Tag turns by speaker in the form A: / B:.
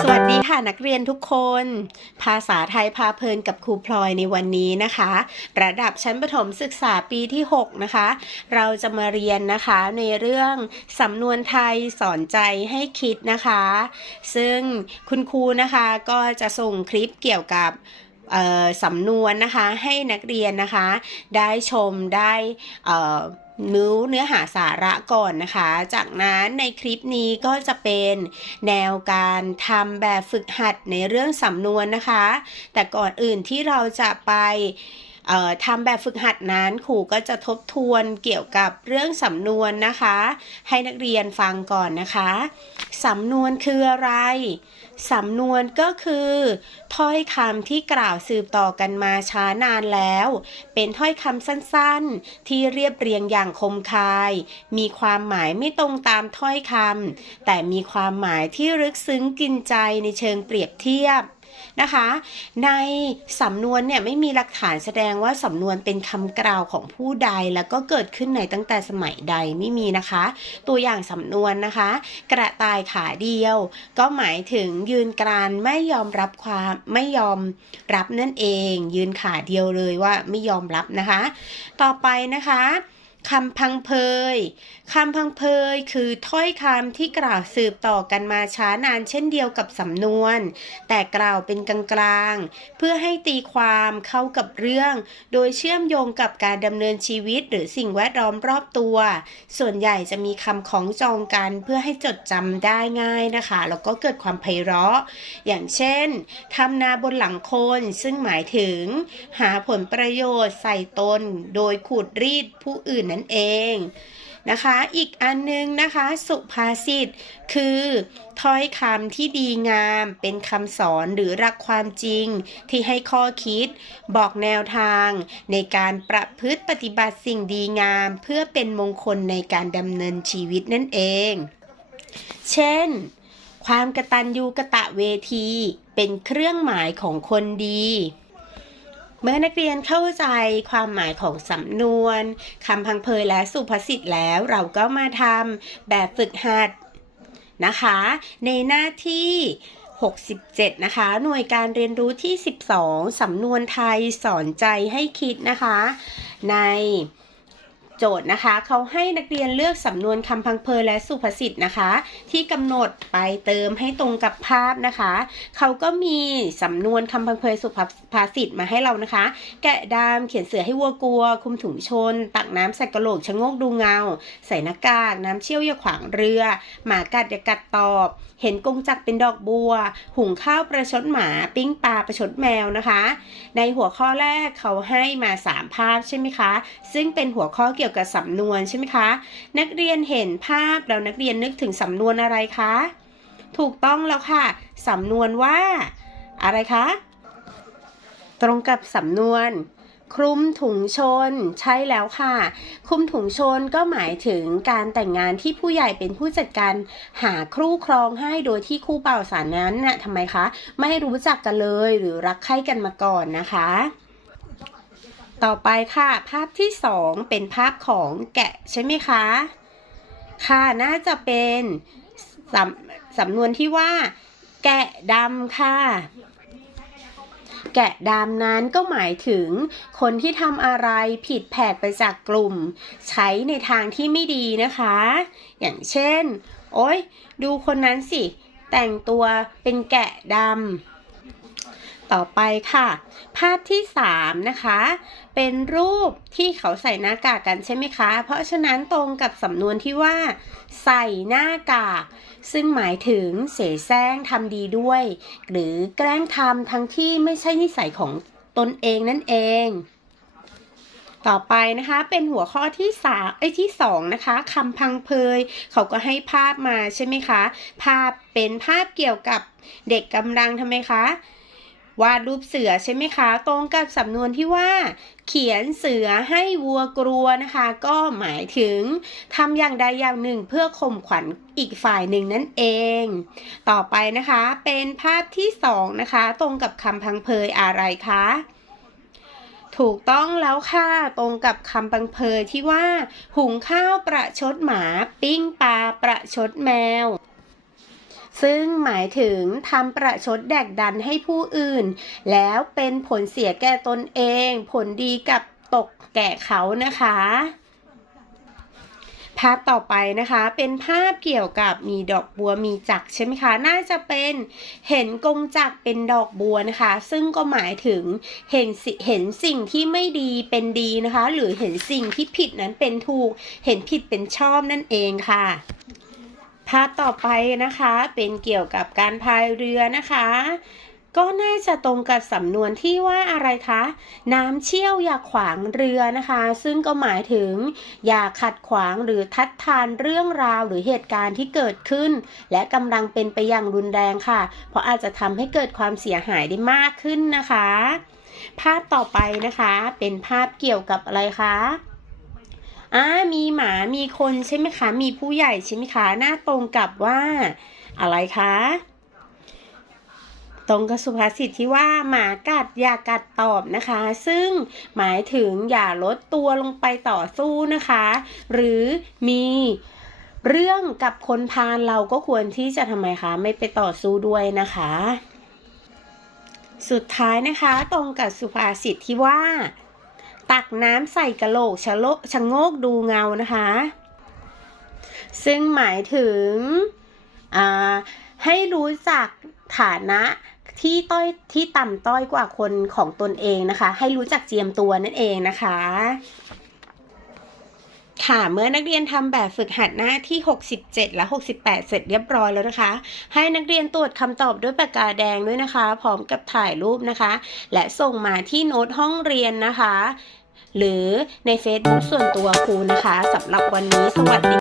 A: สวัสดีค่ะนักเรียนทุกคน ภาษาไทยพาเพลินกับครูพลอยในวันนี้นะคะ ระดับชั้นประถมศึกษาปีที่ 6 นะคะ เราจะมาเรียนนะคะในเรื่องสำนวนไทยสอนใจให้คิดนะคะ ซึ่งคุณครูนะคะก็จะส่งคลิปเกี่ยวกับสำนวนนะคะให้นักเรียนนะคะ ได้ชมได้ เนื้อเนื้อหาสาระก่อนนะคะ จากนั้นในคลิปนี้ก็จะเป็นแนวการทำแบบฝึกหัดในเรื่องสำนวนนะคะ แต่ก่อนอื่นที่เราจะไป ทำแบบฝึกหัดนั้นครูก็จะทบทวนเกี่ยวกับเรื่องสำนวนนะคะ ให้นักเรียนฟังก่อนนะคะสำนวนคืออะไร สำนวนก็คือ ถ้อยคำที่กล่าวสืบต่อกันมาช้านานแล้ว เป็นถ้อยคำสั้นๆ ที่เรียบเรียงอย่างคมคาย มีความหมายไม่ตรงตามถ้อยคำแต่มีความหมายที่ลึกซึ้งกินใจในเชิงเปรียบเทียบ นะคะ ในสำนวนเนี่ยไม่มีหลักฐานแสดงว่าสำนวนเป็นคำกล่าวของผู้ใดแล้วก็เกิดขึ้นในตั้งแต่สมัยใดไม่มีนะคะ ตัวอย่างสำนวนนะคะ กระต่ายขาเดียว ก็หมายถึงยืนกรานไม่ยอมรับความไม่ยอมรับนั่นเอง ยืนขาเดียวเลยว่าไม่ยอมรับนะคะ ต่อไปนะคะ คำพังเพยคำพังเพยคือถ้อยคำที่กล่าวสืบต่อกันมาช้านานเช่นเดียวกับสำนวน แต่กล่าวเป็นกลางๆ เพื่อให้ตีความเข้ากับเรื่อง โดยเชื่อมโยงกับการดำเนินชีวิตหรือสิ่งแวดล้อมรอบตัว ส่วนใหญ่จะมีคำของจองกันเพื่อให้จดจำได้ง่ายนะคะ แล้วก็เกิดความไพเราะ อย่างเช่นทำนาบนหลังคน ซึ่งหมายถึง หาผลประโยชน์ใส่ตน โดยขูดรีดผู้อื่นนั่นเองนะคะ อีกอันนึงนะคะ สุภาษิตคือถ้อยคำที่ดีงาม เป็นคำสอนหรือหลักความจริง ที่ให้ข้อคิด บอกแนวทาง ในการประพฤติปฏิบัติสิ่งดีงาม เพื่อเป็นมงคลในการดำเนินชีวิตนั่นเอง เช่น ความกระตัญญูกระตะเวที เป็นเครื่องหมายของคนดี เมื่อนักเรียนเข้าใจความหมายของสำนวนคำพังเพยและสุภาษิตแล้วเราก็มาทำแบบฝึกหัดนะคะ ในหน้าที่ 67 นะคะ หน่วยการเรียนรู้ที่ 12 สำนวนไทยสอนใจให้คิดนะคะ ใน โจทย์นะคะ เขาให้นักเรียนเลือกสำนวนคำพังเพยและสุภาษิตนะคะ ที่กำหนดไปเติมให้ตรงกับภาพนะคะ เขาก็มีสำนวนคำพังเพยสุภาษิตมาให้เรานะคะ แกะดามเขียนเสือให้วัวกลัว คุมถุงชน ตักน้ำใส่กระโหลกชะโงกดูเงา ใส่หน้ากากน้ำเชี่ยวอย่าขวางเรือ หมากัดอย่ากัดตอบ เห็นกงจักรเป็นดอกบัว หุงข้าวประชดหมา ปิ้งปลาประชดแมวนะคะ ในหัวข้อแรกเขาให้มา 3 ภาพใช่ไหมคะ ซึ่งเป็นหัวข้อเกี่ยกี่ยวกับสำนวนใช่ไหมคะ นักเรียนเห็นภาพแล้วนักเรียนนึกถึงสำนวนอะไรคะ ถูกต้องแล้วค่ะสำนวนว่าอะไรคะ ตรงกับสำนวน คลุมถุงชน ใช่แล้วค่ะ คลุมถุงชนก็หมายถึงการแต่งงานที่ผู้ใหญ่เป็นผู้จัดการหาครู่ครองให้โดยที่คู่เป่าสารนั้นน่ะทำไมคะ ไม่รู้จักกันเลยหรือรักใคร่กันมาก่อนนะคะ ต่อไปค่ะ ภาพที่สองเป็นภาพของแกะใช่ไหมคะ ค่ะน่าจะเป็นสำสำนวนที่ว่า แกะดำค่ะ แกะดำนั้นก็หมายถึง คนที่ทำอะไรผิดแผกไปจากกลุ่ม ใช้ในทางที่ไม่ดีนะคะ อย่างเช่น โอ๊ยดูคนนั้นสิ แต่งตัวเป็นแกะดำ ต่อไปค่ะ ภาพที่ 3 นะคะ เป็นรูปที่เขาใส่หน้ากากกันใช่ไหมคะ เพราะฉะนั้นตรงกับสำนวนที่ว่า ใส่หน้ากาก ซึ่งหมายถึงเสแสร้งทำดีด้วย หรือแกล้งทำทั้งที่ไม่ใช่นิสัยของตนเองนั่นเอง ต่อไปนะคะเป็นหัวข้อที่สามไอ้ที่สองนะคะคำพังเพย เขาก็ให้ภาพมาใช่ไหมคะ ภาพเป็นภาพเกี่ยวกับเด็กกำลังทำไมคะ วาดรูปเสือใช่ไหมคะ ตรงกับสำนวนที่ว่า เขียนเสือให้วัวกลัวนะคะ ก็หมายถึงทำอย่างใดอย่างหนึ่งเพื่อข่มขวัญอีกฝ่ายหนึ่งนั่นเอง ต่อไปนะคะเป็นภาพที่สองนะคะ ตรงกับคำพังเพยอะไรคะถูกต้องแล้วค่ะ ตรงกับคำพังเพยที่ว่า หุงข้าวประชดหมา ปิ้งปลาประชดแมว ซึ่งหมายถึงทำประชดแดกดันให้ผู้อื่น แล้วเป็นผลเสียแก่ตนเอง ผลดีกับตกแก่เขานะคะภาพต่อไปนะคะเป็นภาพเกี่ยวกับมีดอกบัวมีจักใช่ไหมคะ น่าจะเป็นเห็นกงจักเป็นดอกบัวนะคะ ซึ่งก็หมายถึงเห็นสิเห็นสิ่งที่ไม่ดีเป็นดีนะคะ หรือเห็นสิ่งที่ผิดนั้นเป็นถูก เห็นผิดเป็นชอบนั่นเองค่ะ ภาพต่อไปนะคะเป็นเกี่ยวกับการพายเรือนะคะ ก็น่าจะตรงกับสำนวนที่ว่าอะไรคะ น้ำเชี่ยวอย่าขวางเรือนะคะ ซึ่งก็หมายถึง อย่าขัดขวางหรือทัดทานเรื่องราวหรือเหตุการณ์ที่เกิดขึ้น และกำลังเป็นไปอย่างรุนแรงค่ะ เพราะอาจจะทำให้เกิดความเสียหายได้มากขึ้นนะคะ ภาพต่อไปนะคะ เป็นภาพเกี่ยวกับอะไรคะ อ่ามีหมามีคนใช่ไหมคะ มีผู้ใหญ่ใช่ไหมคะ หน้าตรงกับว่า อะไรคะ ตรงกับสุภาษิตที่ว่าหมากัดอย่ากัดตอบนะคะ ซึ่งหมายถึงอย่าลดตัวลงไปต่อสู้นะคะ หรือมีเรื่องกับคนพาลเราก็ควรที่จะทำไมคะ ไม่ไปต่อสู้ด้วยนะคะ สุดท้ายนะคะ ตรงกับสุภาษิตที่ว่า ตักน้ำใส่กะโหลกชะโลชะโงกดูเงานะคะ ซึ่งหมายถึงให้รู้จักฐานะที่ต้อยที่ต่ำต้อยกว่าคนของตนเองนะคะ ให้รู้จักเจียมตัวนั่นเองนะคะ ค่ะเมื่อนักเรียนทำแบบฝึกหัดหน้าที่ 67 และ 68 เสร็จเรียบร้อยแล้วนะคะ ให้นักเรียนตรวจคำตอบด้วยปากกาแดงด้วยนะคะ พร้อมกับถ่ายรูปนะคะ และส่งมาที่โน้ตห้องเรียนนะคะ หรือใน Facebook ส่วนตัวครูนะคะสำหรับวันนี้สวัสดี